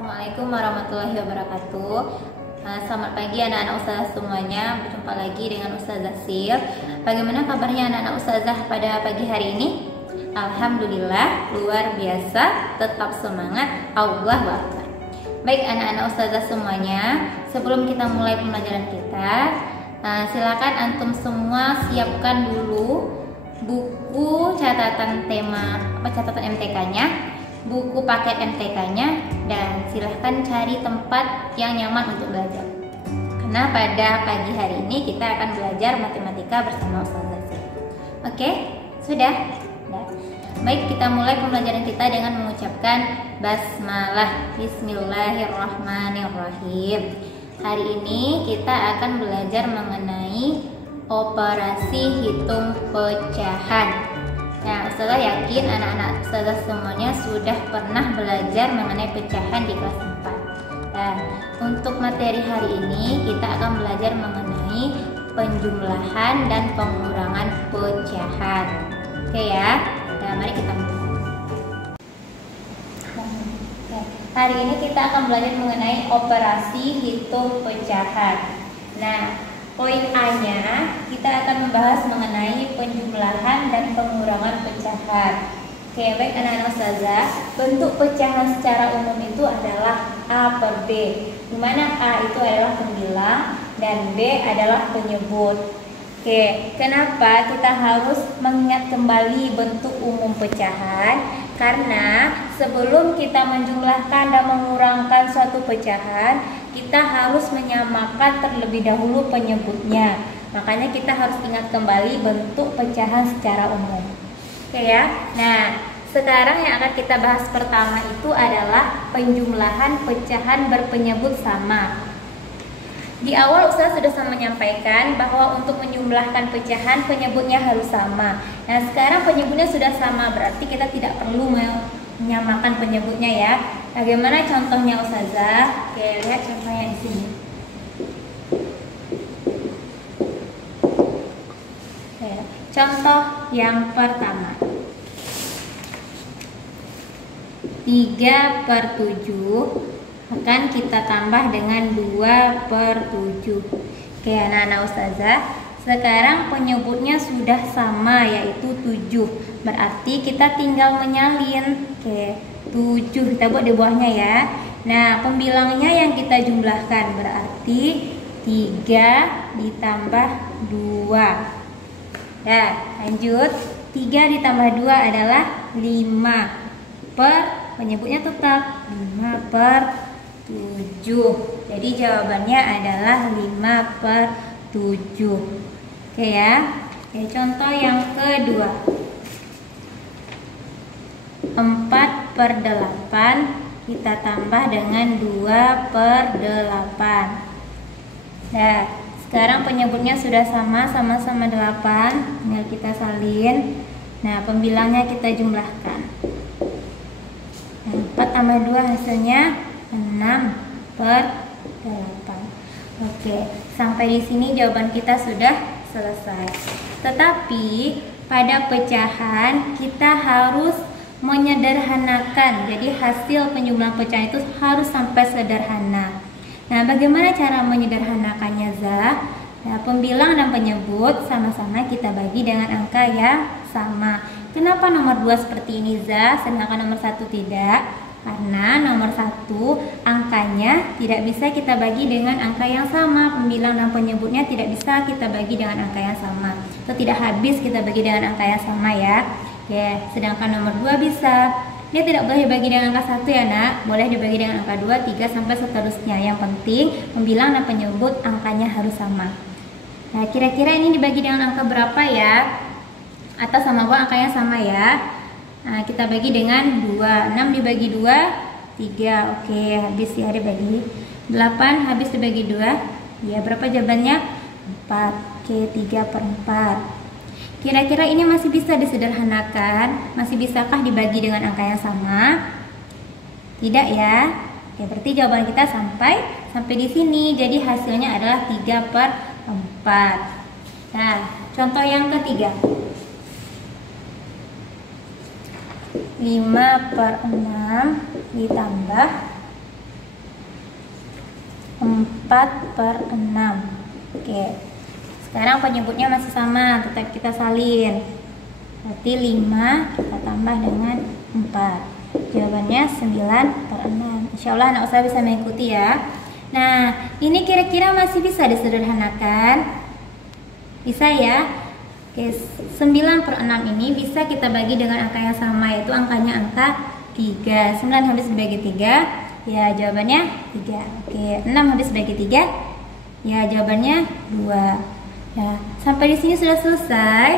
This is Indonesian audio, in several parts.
Assalamualaikum warahmatullahi wabarakatuh. Selamat pagi anak-anak ustazah semuanya. Berjumpa lagi dengan Ustazah Sil. Bagaimana kabarnya anak-anak ustazah pada pagi hari ini? Alhamdulillah, luar biasa. Tetap semangat. Allahu Akbar. Baik anak-anak ustazah semuanya, sebelum kita mulai pembelajaran kita, silakan antum semua siapkan dulu buku catatan catatan MTK-nya, buku paket MTK-nya, dan silahkan cari tempat yang nyaman untuk belajar. Karena pada pagi hari ini kita akan belajar matematika bersama Ustazah Sil. Oke, sudah? Baik, kita mulai pembelajaran kita dengan mengucapkan basmalah. Bismillahirrahmanirrahim. Hari ini kita akan belajar mengenai operasi hitung pecahan. Nah, Ustazah yakin anak-anak Ustazah semuanya sudah pernah belajar mengenai pecahan di kelas 4. Dan untuk materi hari ini kita akan belajar mengenai penjumlahan dan pengurangan pecahan. Oke ya. Nah, mari kita mulai. Hari ini kita akan belajar mengenai operasi hitung pecahan. Nah, poin A-nya kita akan membahas mengenai penjumlahan dan pengurangan pecahan. Oke, baik anak-anak ustazah, bentuk pecahan secara umum itu adalah A per B, di mana A itu adalah pembilang dan B adalah penyebut. Oke, kenapa kita harus mengingat kembali bentuk umum pecahan? Karena sebelum kita menjumlahkan dan mengurangkan suatu pecahan, kita harus menyamakan terlebih dahulu penyebutnya. Makanya kita harus ingat kembali bentuk pecahan secara umum. Oke ya. Nah, sekarang yang akan kita bahas pertama itu adalah penjumlahan pecahan berpenyebut sama. Di awal Ustaz sudah menyampaikan bahwa untuk menjumlahkan pecahan penyebutnya harus sama. Nah, sekarang penyebutnya sudah sama, berarti kita tidak perlu menyamakan penyebutnya ya. Bagaimana contohnya Ustazah? Oke, lihat contohnya di sini. Oke, contoh yang pertama. 3/7 akan kita tambah dengan 2/7. Oke, anak-anak ustazah, sekarang penyebutnya sudah sama, yaitu 7. Berarti kita tinggal menyalin. Oke, 7 kita buat di bawahnya ya. Nah, pembilangnya yang kita jumlahkan, berarti 3 ditambah 2. Nah, lanjut. 3 ditambah 2 adalah 5 per, penyebutnya tetap 5/7. Jadi jawabannya adalah 5/7. Oke ya. Oke, contoh yang kedua. 4/8 kita tambah dengan 2/8. Nah, sekarang penyebutnya sudah sama-sama 8. Tinggal kita salin. Nah, pembilangnya kita jumlahkan. 4 tambah 2 hasilnya 6/8. Oke, sampai di sini jawaban kita sudah selesai. Tetapi pada pecahan kita harus menyederhanakan. Jadi hasil penjumlahan pecahan itu harus sampai sederhana. Nah, bagaimana cara menyederhanakannya, Zah? Nah, pembilang dan penyebut sama-sama kita bagi dengan angka yang sama. Kenapa nomor 2 seperti ini, Zah, sedangkan nomor 1 tidak? Karena nomor 1 angkanya tidak bisa kita bagi dengan angka yang sama. Pembilang dan penyebutnya tidak bisa kita bagi dengan angka yang sama. Itu tidak habis kita bagi dengan angka yang sama ya. Oke, sedangkan nomor 2 bisa. Dia tidak boleh dibagi dengan angka 1 ya nak. Boleh dibagi dengan angka 2, 3 sampai seterusnya. Yang penting pembilang dan penyebut angkanya harus sama. Nah, kira-kira ini dibagi dengan angka berapa ya? Atau sama apa angkanya sama ya? Nah, kita bagi dengan 2. 6 dibagi 2, 3. Oke, habis ya dibagi. 8 habis dibagi 2. Ya, berapa jawabannya? 4. Oke, 3/4. Kira-kira ini masih bisa disederhanakan? Masih bisakah dibagi dengan angka yang sama? Tidak ya? Oke, berarti jawaban kita sampai di sini. Jadi hasilnya adalah 3/4. Nah, contoh yang ketiga. 5/6 ditambah 4/6. Oke, sekarang penyebutnya masih sama, tetap kita salin. Berarti 5 kita tambah dengan 4. Jawabannya 9/6. Insya Allah anak usaha bisa mengikuti ya. Nah, ini kira-kira masih bisa disederhanakan? Bisa ya? Oke, 9/6 ini bisa kita bagi dengan angka yang sama, yaitu angkanya angka 3. 9 habis dibagi 3, ya jawabannya 3. Oke, 6 habis dibagi 3, ya jawabannya 2. Ya, sampai di sini sudah selesai?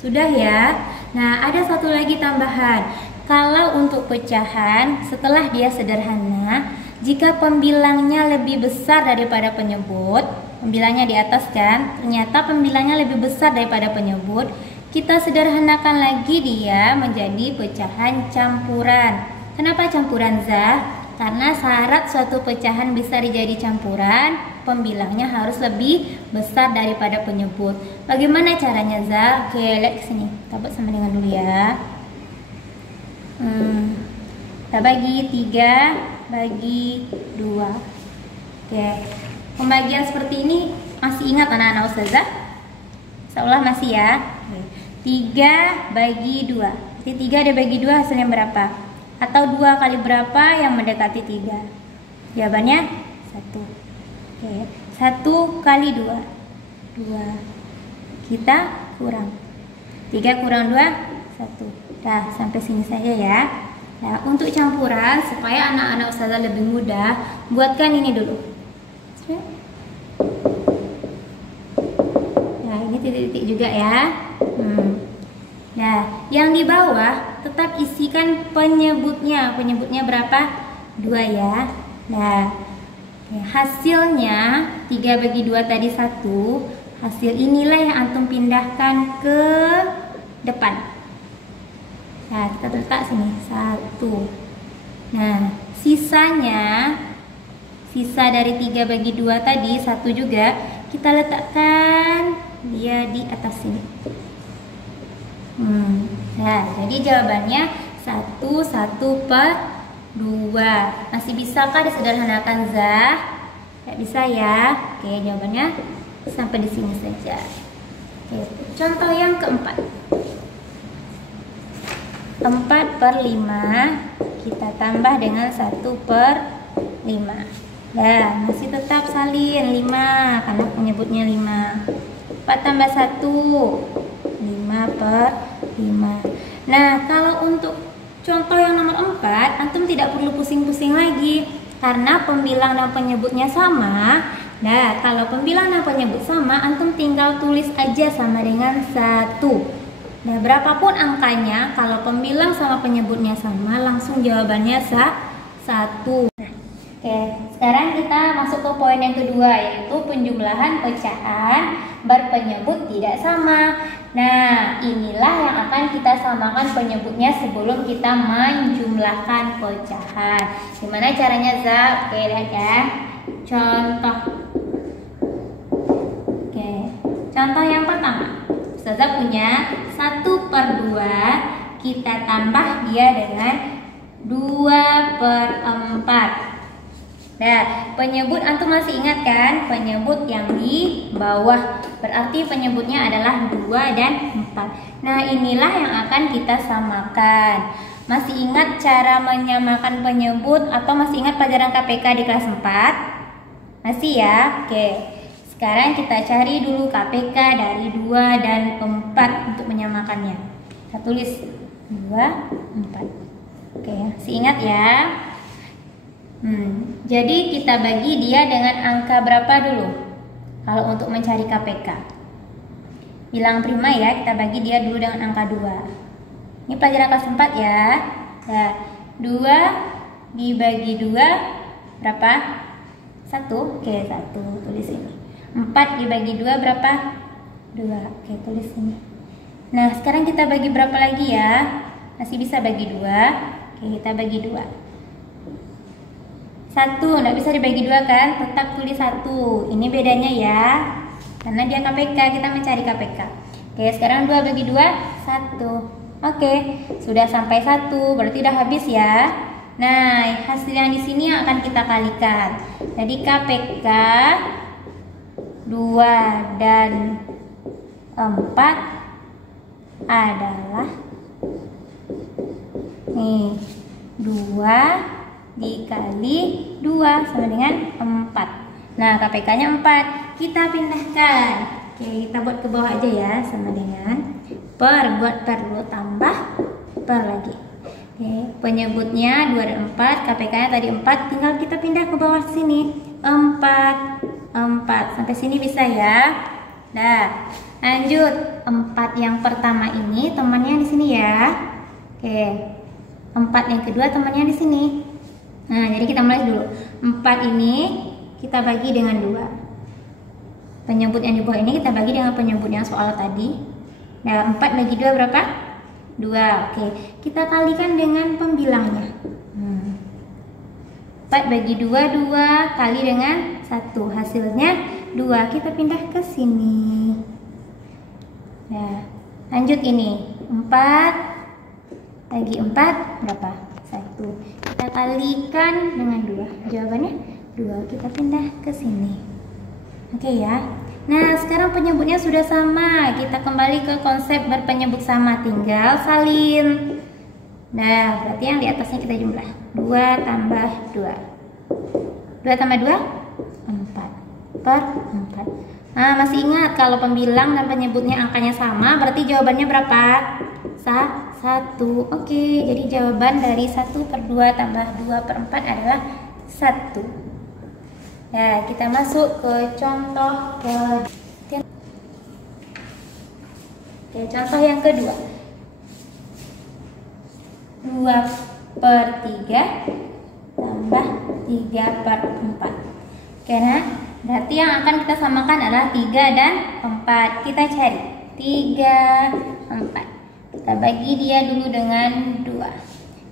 Sudah ya? Nah, ada satu lagi tambahan. Kalau untuk pecahan, setelah dia sederhana, jika pembilangnya lebih besar daripada penyebut, pembilangnya di atas kan, ternyata pembilangnya lebih besar daripada penyebut, kita sederhanakan lagi dia menjadi pecahan campuran. Kenapa campuran, Zah? Karena syarat suatu pecahan bisa dijadi campuran, pembilangnya harus lebih besar daripada penyebut. Bagaimana caranya, Zah? Oke, lihat ke sini. Kita buat sama dengan dulu ya. Kita bagi 3 bagi 2. Oke, pembagian seperti ini masih ingat anak-anak ustazah? Seolah masih ya. 3 bagi 2. Jadi 3 dibagi 2 hasilnya berapa? Atau 2 kali berapa yang mendekati 3? Jawabannya 1. Oke, 1 kali 2. 2. Kita kurang 3 kurang 2, 1. Nah, sampai sini saja ya. Nah, untuk campuran supaya anak-anak ustazah lebih mudah, buatkan ini dulu. Nah, ini titik-titik juga ya. Nah, yang di bawah tetap isikan penyebutnya. Penyebutnya berapa? 2 ya. Nah, hasilnya 3 bagi 2 tadi 1. Hasil inilah yang antum pindahkan ke depan. Nah, kita letak sini 1. Nah, sisa dari 3 bagi 2 tadi 1 juga kita letakkan dia di atas sini. Nah, jadi jawabannya 1/2. Masih bisakah disederhanakan, Zah? Tidak bisa ya. Oke, jawabannya sampai di sini saja. Oke, contoh yang keempat. 4/5 kita tambah dengan 1/5. Nah, masih tetap salin 5 karena penyebutnya 5. 4 tambah 1, 5/5. Nah, kalau untuk contoh yang nomor 4, antum tidak perlu pusing-pusing lagi karena pembilang dan penyebutnya sama. Nah, kalau pembilang dan penyebut sama, antum tinggal tulis aja sama dengan 1. Nah, berapapun angkanya, kalau pembilang sama penyebutnya sama, langsung jawabannya 1. Oke, sekarang kita masuk ke poin yang kedua, yaitu penjumlahan pecahan berpenyebut tidak sama. Nah, inilah yang akan kita samakan penyebutnya sebelum kita menjumlahkan pecahan. Gimana caranya, Zah? Oke, lihat ya. Contoh. Oke, contoh yang pertama. Ustazah punya 1/2, kita tambah dia dengan 2/4. Nah, penyebut antum masih ingat kan? Penyebut yang di bawah. Berarti penyebutnya adalah 2 dan 4. Nah, inilah yang akan kita samakan. Masih ingat cara menyamakan penyebut atau masih ingat pelajaran KPK di kelas 4? Masih ya? Oke. Sekarang kita cari dulu KPK dari 2 dan 4 untuk menyamakannya. Kita tulis 2, 4. Oke, masih ingat ya? Jadi kita bagi dia dengan angka berapa dulu? Kalau untuk mencari KPK. Bilang prima ya, kita bagi dia dulu dengan angka 2. Ini pelajaran kelas 4 ya. Nah, 2 dibagi 2 berapa? 1. Oke, 1. Tulis ini. 4 dibagi 2 berapa? 2. Oke, tulis ini. Nah, sekarang kita bagi berapa lagi ya? Masih bisa bagi 2. Oke, kita bagi 2. 1, nggak bisa dibagi 2 kan? Tetap tulis 1. Ini bedanya ya. Karena dia KPK, kita mencari KPK. Oke, sekarang 2 bagi 2, 1. Oke, sudah sampai 1. Berarti udah habis ya. Nah, hasil yang di sini yang akan kita kalikan. Jadi KPK 2 dan 4 adalah nih 2 dikali 2 sama dengan 4. Nah, KPK-nya 4. Kita pindahkan. Oke, kita buat ke bawah aja ya, sama dengan buat per dulu tambah per lagi. Oke, penyebutnya 2 dan 4, KPK-nya tadi 4, tinggal kita pindah ke bawah sini. 4 sampai sini bisa ya. Nah, lanjut. 4 yang pertama ini temannya di sini ya. Oke. 4 yang kedua temannya di sini. Nah, jadi kita mulai dulu. 4 ini kita bagi dengan 2. Penyebut yang di bawah ini kita bagi dengan penyebut yang soal tadi. Nah, 4 bagi 2 berapa? 2. Oke, kita kalikan dengan pembilangnya. 4 bagi 2, 2 kali dengan 1. Hasilnya 2. Kita pindah ke sini. Nah, lanjut ini. 4 bagi 4 berapa? 1. Kita kalikan dengan 2. Jawabannya 2. Kita pindah ke sini. Oke ya. Nah, sekarang penyebutnya sudah sama. Kita kembali ke konsep berpenyebut sama, tinggal salin. Nah, berarti yang di atasnya kita jumlah. 2 tambah 2. 2 tambah 2? 4 per 4. Nah, masih ingat kalau pembilang dan penyebutnya angkanya sama, berarti jawabannya berapa? 1. Oke, jadi jawaban dari 1 per 2 tambah 2 per 4 adalah 1. Nah, kita masuk ke contoh contoh yang kedua. 2 per 3 tambah 3 per 4. Oke, nah, berarti yang akan kita samakan adalah 3 dan 4. Kita cari 3, 4. Kita bagi dia dulu dengan 2.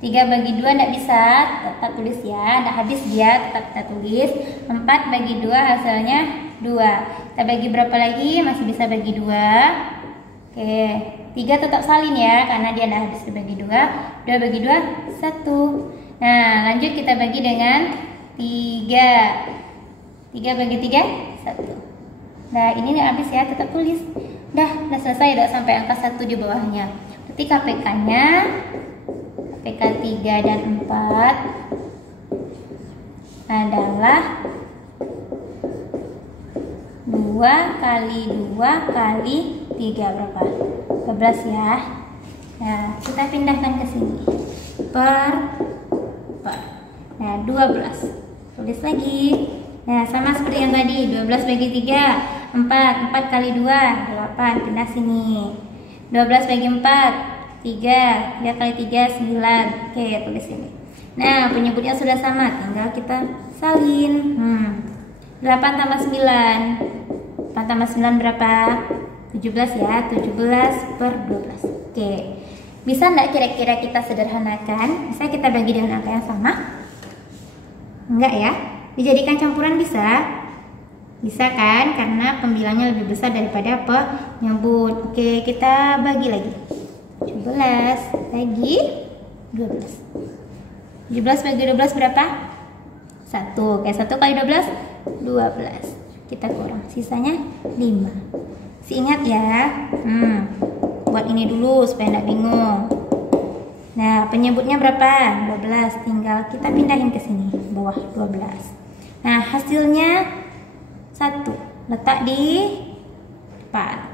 3 bagi 2 tidak bisa, tetap tulis ya. Tidak habis dia, tetap kita tulis. 4 bagi 2 hasilnya 2. Kita bagi berapa lagi? Masih bisa bagi 2. Oke, 3 tetap salin ya, karena dia tidak habis dibagi 2. 2 bagi 2, 1. Nah, lanjut kita bagi dengan 3. 3 bagi 3, 1. Nah, ini tidak habis ya, tetap tulis. Udah selesai, udah sampai angka 1 di bawahnya. Berarti KPK-nya KPK 3 dan 4 adalah 2 kali 2 kali 3 berapa? 12 ya. Nah, kita pindahkan ke sini. Per. Nah, 12. Tulis lagi. Nah, sama seperti yang tadi. 12 bagi 3, 4. 4 kali 2, 8. Pindah sini. 12 bagi 4, 3. 3 kali 3, 9. Oke, tulis ini. Nah, penyebutnya sudah sama, tinggal kita salin. 8 tambah 9. 8 tambah 9 berapa? 17 ya. 17 per 12. Oke. Bisa enggak kira-kira kita sederhanakan? Bisa kita bagi dengan angka yang sama? Enggak ya? Dijadikan campuran bisa? Bisa kan? Karena pembilangnya lebih besar daripada penyebut. Oke, kita bagi lagi. 17 bagi 12. 17 bagi 12 berapa? 1. Oke, 1 kali 12, 12. Kita kurang, sisanya 5. Ingat ya. Buat ini dulu supaya tidak bingung. Nah, penyebutnya berapa? 12. Tinggal kita pindahin ke sini, bawah 12. Nah, hasilnya 1. Letak di depan.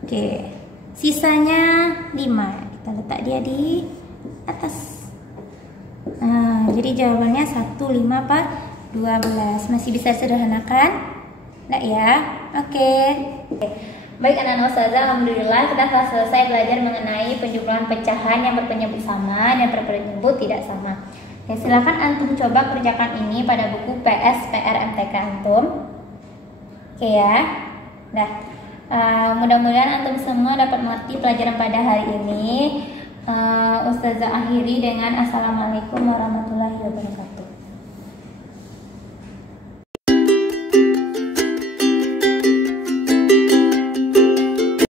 Oke. Sisanya 5. Kita letak dia di atas. Nah, jadi jawabannya 1, 5 per 12. Masih bisa sederhanakan? Enggak ya? Oke. Baik anak-anak ustazah, alhamdulillah kita telah selesai belajar mengenai penjumlahan pecahan yang berpenyebut sama dan berpenyebut tidak sama. Ya, silakan antum coba kerjakan ini pada buku PS PR MTK antum. Oke ya. Nah, mudah-mudahan antum semua dapat mengerti pelajaran pada hari ini. Ustazah akhiri dengan assalamualaikum warahmatullahi wabarakatuh.